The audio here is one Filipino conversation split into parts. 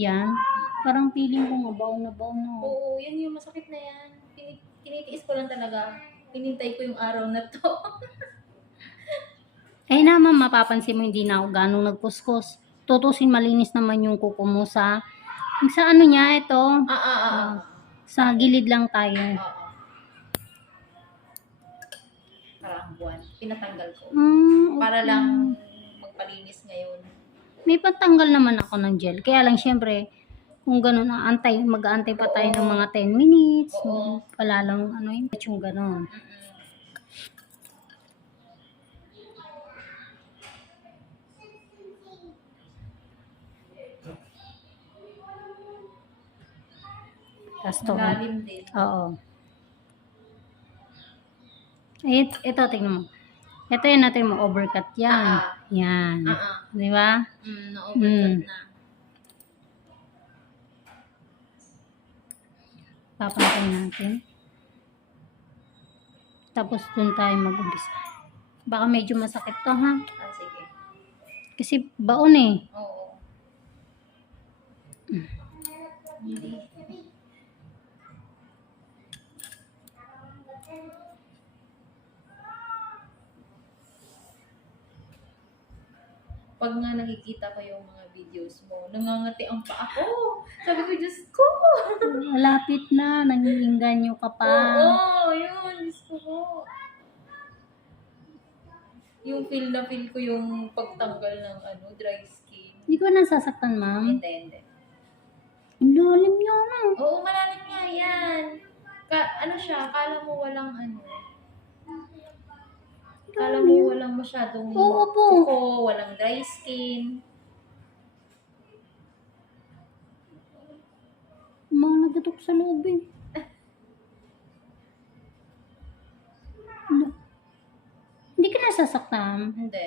Yan. Parang feeling ko nga baon na baon na. Oo, yan yung masakit na yan. Tini- tinitiis ko lang talaga. Hinintay ko yung araw na to. Eh naman, mapapansin mo hindi na ako ganong nagkuskus. Tutusin malinis naman yung kuko mo sa... Sa ano niya, ito. ah, ah, ah. ah. Sa gilid lang tayo. Oo. Parang buwan. Pinatanggal ko. Mm, Para lang magpalinis ngayon. May patanggal naman ako ng gel. Kaya lang, syempre, kung gano'n, antay, mag-aantay pa tayo ng mga 10 minutes. Oo. Wala lang, ano yun, yung gano'n. Mm-mm. Tapos to. Malalim din. Oo. It, ito, tingnan mo. Ito yung natin mo, overcut yan. Ah, Yan. Ah. Di ba? Mm, na-overcut Mm. na. Papantay natin. Tapos dun tayo mag-umpisa. Baka medyo masakit to ha. Ah, sige. Kasi baon eh. Oo. Hindi. Pag nga nakikita ko yung mga videos mo, nangangati ang paa ko. Sabi ko, Diyos ko! Malapit na, nangiinganyo ka pa. Oo, yun, Diyos ko. Yung feel na feel ko yung pagtanggal ng ano, dry skin. Hindi ko nasasaktan, ma'am. Hindi, hindi. Ang lalim niya na. Oo, malalim nga yan. Ka, ano siya, kala mo walang ano. Kala mo walang masyadong Oo po. kuko, walang dry skin. Mga nagatok sa loob eh. Ano? Hindi ka nasasaktan. Hindi.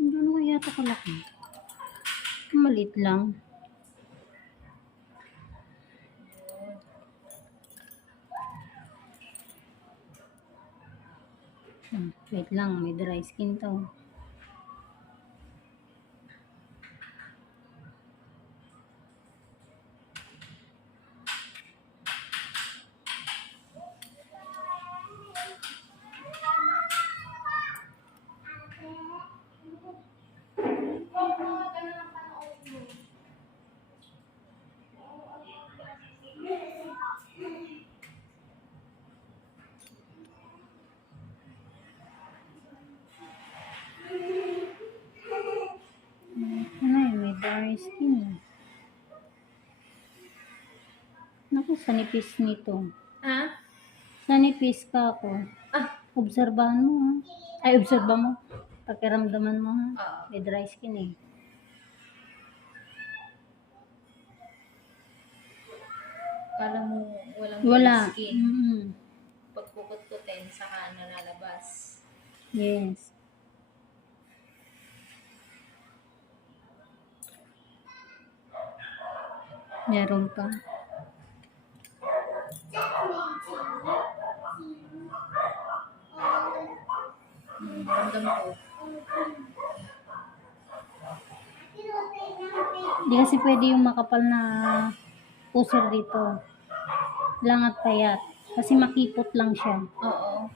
Hindi ano kaya ito kalaki. Malit lang. Wait lang, may dry skin to. Dry skin eh. Naku, sa nipis nito. Ha? Sa nipis ka ako. Ah, Obserbahan mo ha. Ay, obserba mo. Pakiramdaman mo ha. oo. May dry skin eh. Kala mo walang Wala. dry skin. Mm-mm. Pagpuput-putin, saka nalalabas. Yes. Meron pa. Hmm, ramdam ko. Hindi kasi pwede yung makapal na puser dito. Langat payat. Kasi makipot lang siya. Oo.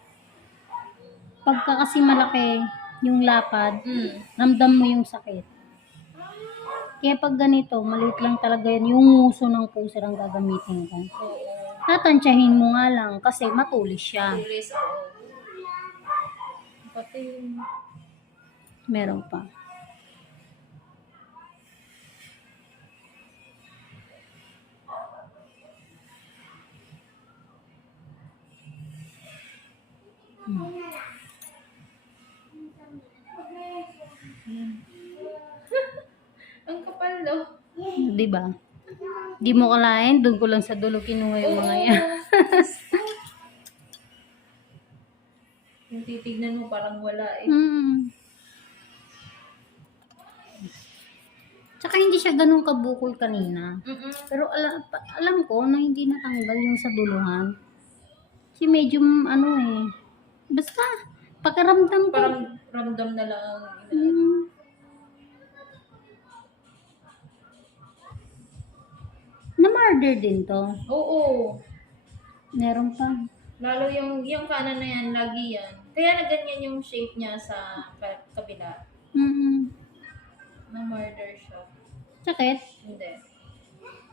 Pagka kasi malaki yung lapad, Mm. ramdam mo yung sakit. Kaya pag ganito, maliit lang talaga yan. Yung nguso ng puser ang gagamitin ko. Tatansyahin mo nga lang kasi matulis siya. Tulis, oo. Pati yung Meron pa. Hmm. Di ba? Di mo kalain, doon ko lang sa dulo kinuha yung mga yan. Yung titignan mo parang wala eh. Mm. Tsaka hindi siya ganun kabukol kanina. Mm-mm. Pero alam, alam ko na hindi natanggal yung sa duluhan. Kasi medyo mm, ano eh. Basta, Pakiramdam ko. Parang ramdam na lang ang Na-murder din to. Oo. Meron pa. Lalo yung, yung kanan na yan, lagi yan. Kaya na ganyan yung shape niya sa ka- kabila. Mm Na murder siya. Sakit. Hindi.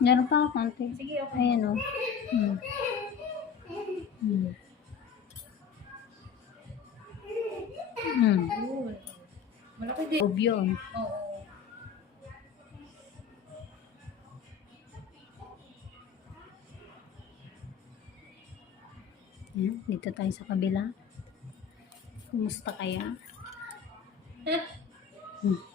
Meron pa konti. Sige, okay. Ayan o. Hmm. Hmm. Hmm. Yun. Malaki din. Yun. Oo. Ayan, dito tayo sa kabila. Kumusta kaya? Hmm.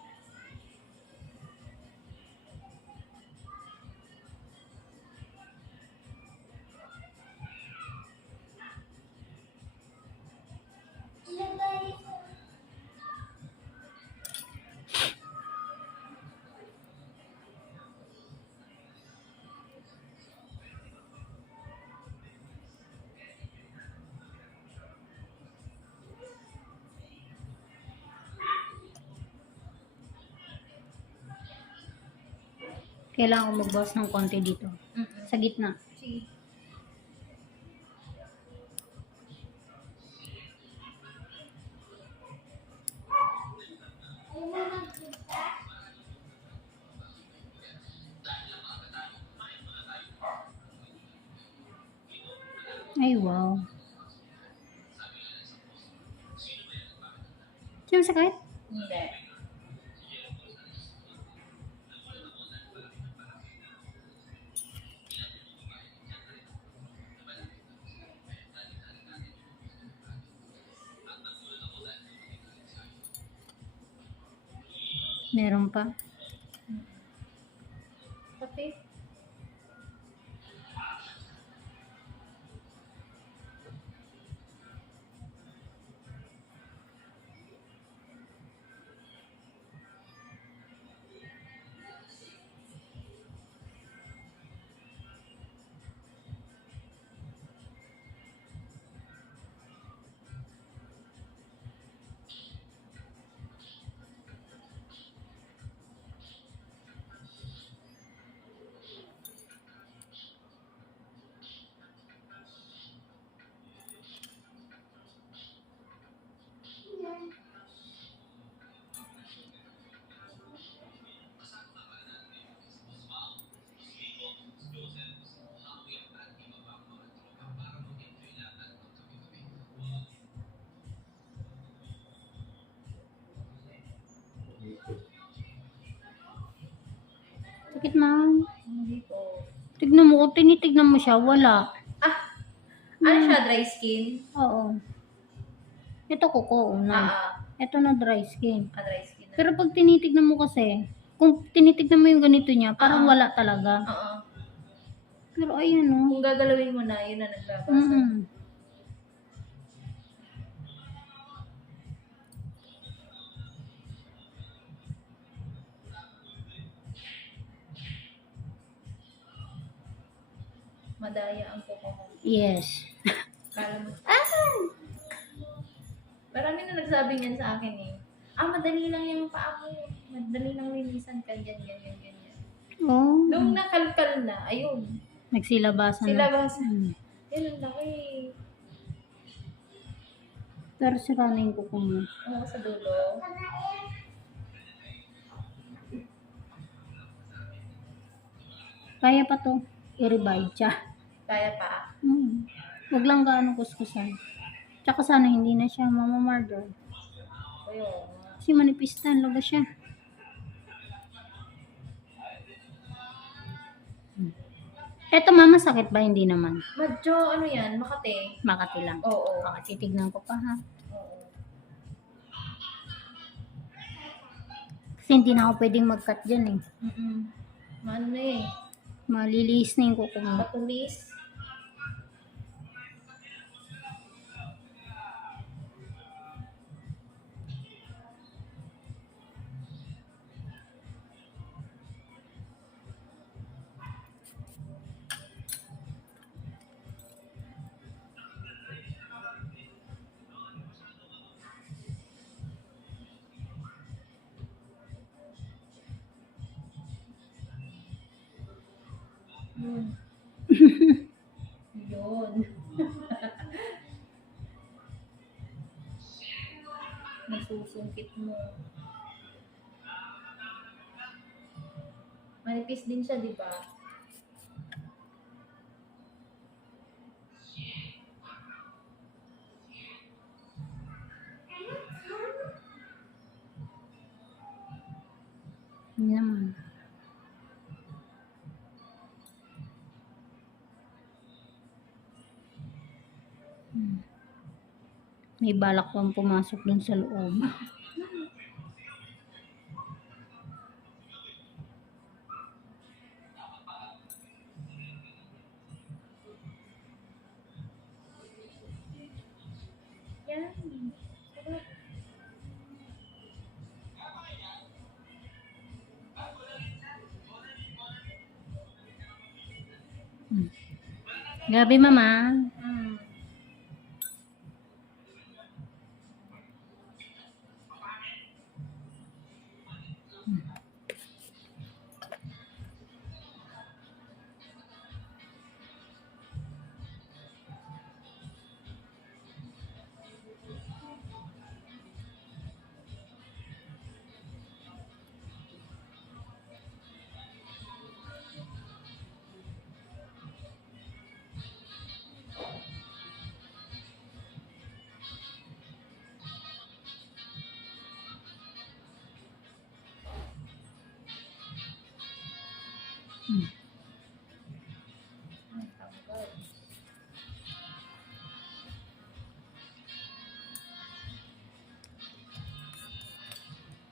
Kailangan ko magbawas ng konti dito. Mm-mm. Sa gitna. Sige. Ay, wow. Sino sakit? Hindi. Meron Sakit man. Hindi ko. Tignan mo, tinitignan mo siya, wala. Ah! Ano siya, dry skin? Oo. Ito kuko, Ah, una. ah. Ito na dry skin. Ah, dry skin na. Pero pag tinitignan mo kasi, kung tinitignan mo yung ganito niya, parang Ah. wala talaga. Oo. Pero ayun oh. Kung gagalawin mo na, yun na nagbabasa. Mm Madaya ang kuko mo. Yes. Kala mo, ah! Marami na nagsabi niyan sa akin eh. Ah, madali lang yung paa mo. Madali lang linisan ka, yan, yan, yan, yan, yan. Oh. Nung nakalkal na, ayun. Nagsilabasan Sila na. ba? Mm. Yan ang laki. Pero sira na yung kuko mo. Oo, sa dulo. Kaya pa to. I-revive siya. Kaya pa. Mm. Huwag lang gaano kuskusan. Tsaka sana hindi na siya mamamarder. Ayun. Kasi manipistan, laga siya. Hmm. Eto mama, sakit ba? Hindi naman. Medyo, ano yan, Makati. Makati lang. Oo. Baka titignan ko pa ha. Oo. Kasi hindi na ako pwedeng mag-cut dyan eh. Mm-mm. Ano eh. Maliliis na yung kuko mo. Patulis. Yun. Yun. Nasusungkit mo. Manipis din siya, di ba? Hindi May balak pang pumasok dun sa loob. Sarap. Gabi, mama.